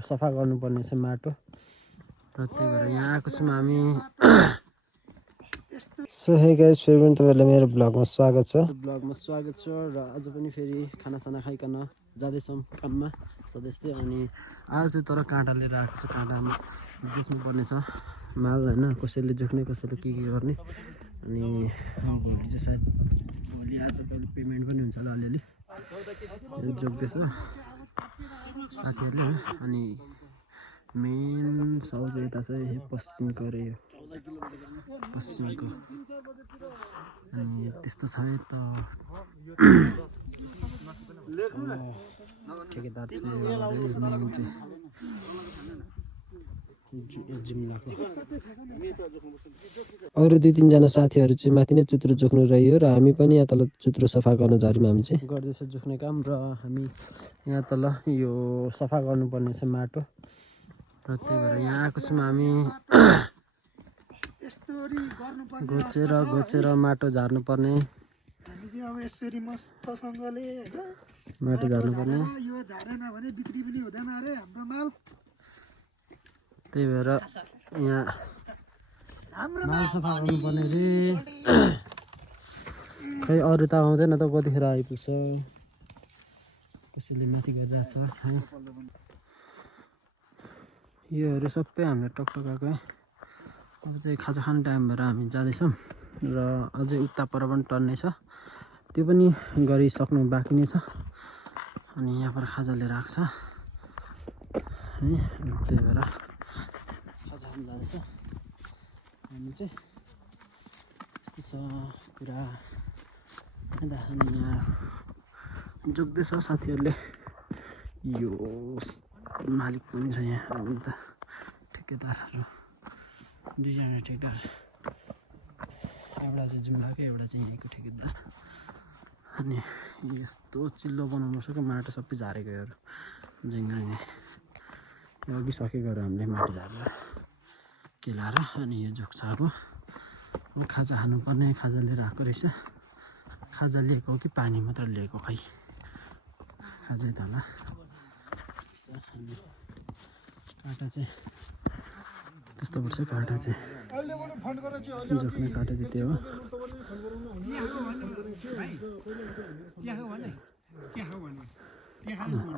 सफा गर्नुपर्ने छ माटो र त्यही भएर यहाँ आएको छौँ हामी। सो हे गाइस, फेरि पनि तपाईँहरूलाई मेरो ब्लगमा स्वागत छ। र आज पनि फेरि खानासाना खाइकन जाँदैछौँ काममा सधैँ। अनि आज चाहिँ तर काँटा लिएर आएको छ, काँटामा जोख्नुपर्ने छ माल होइन, कसैले जोख्ने कसैले के गर्ने। अनि भोलि चाहिँ सायद भोलि आज कहिले पेमेन्ट पनि हुन्छ होला अलिअलि जोख्दैछ साथीहरूले। अनि मेन साउ चाहिँ यता चाहिँ पश्चिमको रे, पश्चिमको। अनि त्यस्तो छ त ठेकेदार जिम्लाको अरू 2-3 जना साथीहरू चाहिँ माथि नै चुत्रो जोख्नु रह्यो र हामी पनि यहाँ तल चुत्रो सफा गर्न झऱ्यौँ। हामी चाहिँ गर्दैछ जोख्ने काम र हामी यहाँ तल यो सफा गर्नुपर्ने छ माटो र त्यही भएर यहाँ आएको छौँ हामी। घोचेर माटो झार्नुपर्ने, अब यसरी मस्तसँगले माटो झार्नुपर्ने। यो झारेन भने बिक्री पनि हुँदैन अरे हाम्रो माल। त्यही भएर यहाँ माल सफा गर्नुपर्ने रे। खै अरू त आउँदैन त, कतिखेर आइपुग्छ, कसैले माथि गरिरहेछ है। योहरू सबै हाम्रो टकटकाकै। अब चाहिँ खाजा खाने टाइम भएर हामी जाँदैछौँ र अझै उता पर पनि टन्ने छ, त्यो पनि गरिसक्नु बाँकी नै छ। अनि यहाँ पर खाजा लिएर आएको छ है, त्यही भएर खाजा खान जाँदैछ हामी चाहिँ। यस्तो छ कुरा। अनि यहाँ जोग्दैछ साथीहरूले, यो मालिक पनि छ यहाँ। अनि त ठेकेदारहरू 2जना ठेकेदार, एउटा चाहिँ जुम्लाकै, एउटा चाहिँ यहीँको ठेकेदार। अनि यस्तो चिल्लो बनाउनु सक्यो, माटो सबै झारेको योहरू झिङ्गाङ्गे। यो अघि सकेको हामीले माटो झारेर केलाएर। अनि यो जोग्छ अब खाजा खानुपर्ने। खाजा लिएर आएको रहेछ। खाजा लिएको हो कि पानी मात्र लिएको, खै खाजै त होला। अनि काँटा चाहिँ त्यस्तो पर्छ, काँटा चाहिँ जोख्ने काँटा चाहिँ त्यो हो।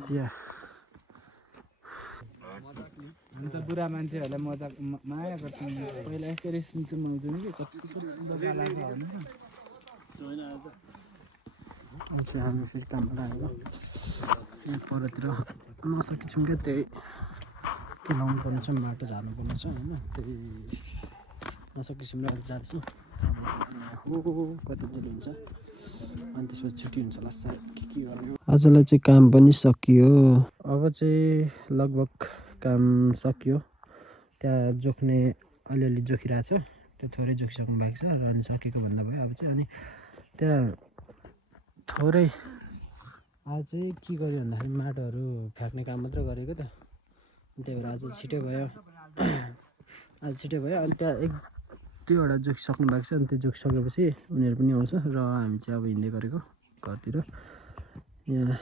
चिया अन्त बुढा मान्छेहरूलाई मजा माया गर्छौँ। पहिला यसरी सुन्छौँ आउँछौँ कि कति अझै हामी फेरि काममा लागेको यहाँ परतिर नसकेछौँ क्या, त्यही के लाउनु पर्ने छ, माटो झार्नु पर्ने छ होइन। त्यही नसकेछौँ र अहिले जाँदैछौँ। हो कति बजी हुन्छ अनि त्यसपछि छुट्टी हुन्छ होला सायद, के गर्ने। आजलाई चाहिँ काम पनि सकियो। अब चाहिँ लगभग काम सकियो। त्यहाँ जोख्ने अलिअलि जोखिरहेछ, त्यो थोरै जोखिसक्नु भएको छ र अनि सकेको भन्दा भयो अब चाहिँ। अनि त्यहाँ थोरै आज चाहिँ के गर्यो भन्दाखेरि माटोहरू फ्याँक्ने काम मात्र गरेको त, त्यही भएर आज छिटै भयो। आज छिटै भयो। अनि त्यहाँ 1-2वटा जोखिसक्नु भएको छ। अनि त्यो जोखिसकेपछि उनीहरू पनि आउँछ र हामी चाहिँ अब हिँड्दै गरेको घरतिर। यहाँ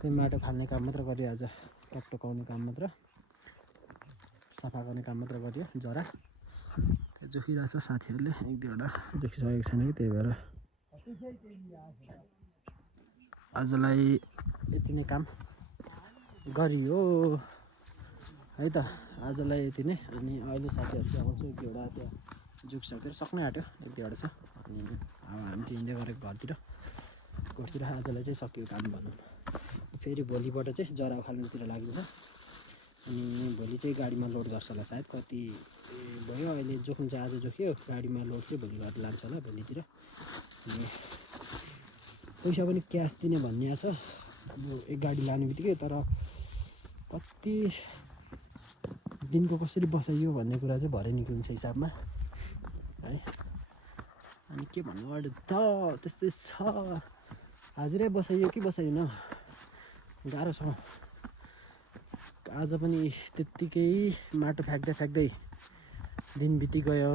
त्यही माटो फाल्ने काम मात्र गरियो आज, टकटकाउने काम मात्र, सफा गर्ने काम मात्र गरियो। जरा त्यो जोखिरहेछ साथीहरूले, 1-2वटा जोखिसकेको छैन कि, त्यही भएर आजलाई यति नै काम गरियो है त। आजलाई यति नै। अनि अहिले साथीहरू चाहिँ आउँछ, 1-2वटा त्यहाँ जोखिसकेर सक्नै आँट्यो, 1-2वटा छ। अनि अब हामी चाहिँ हिँड्दै गरेको घरतिर। आजलाई चाहिँ सकियो काम भनौँ। फेरि भोलिबाट चाहिँ जरा उखाल्नुतिर लाग्दैछ। अनि भोलि चाहिँ गाडीमा लोड गर्छ होला सायद, कति भयो। अहिले जोख्नु चाहिँ आज जोख्यो, गाडीमा लोड चाहिँ भोलि गरेर लान्छ होला भोलितिर। अनि पैसा पनि क्यास दिने भन्ने छ यो एक गाडी लाने बित्तिकै, तर कति दिनको कसरी बसाइयो भन्ने कुरा चाहिँ भरे निक्लिन्छ हिसाबमा है। अनि के भन्नु अरू त त्यस्तै छ। हाजिरै बसाइयो कि बसाइएन, गाह्रो छ। आज पनि त्यत्तिकै माटो फ्याक्दै दिन बितिगयो,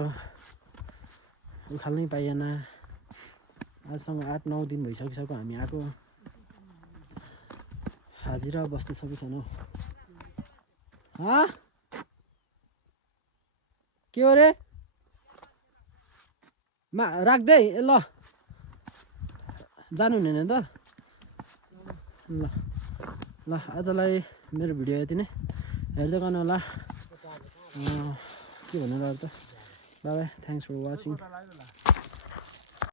उखाल्नै पाइएन। आजसँग 8-9 दिन भइसकिसक्यो हामी आएको। हाजिरा बस्दै सबै छैन। के हो रे राख्दै ल जानु हुने त ल ल आजलाई मेरो भिडियो यति नै हेर्दै गर्नु होला के भन्नु र त बाई थ्याङ्क्स फर वाचिङ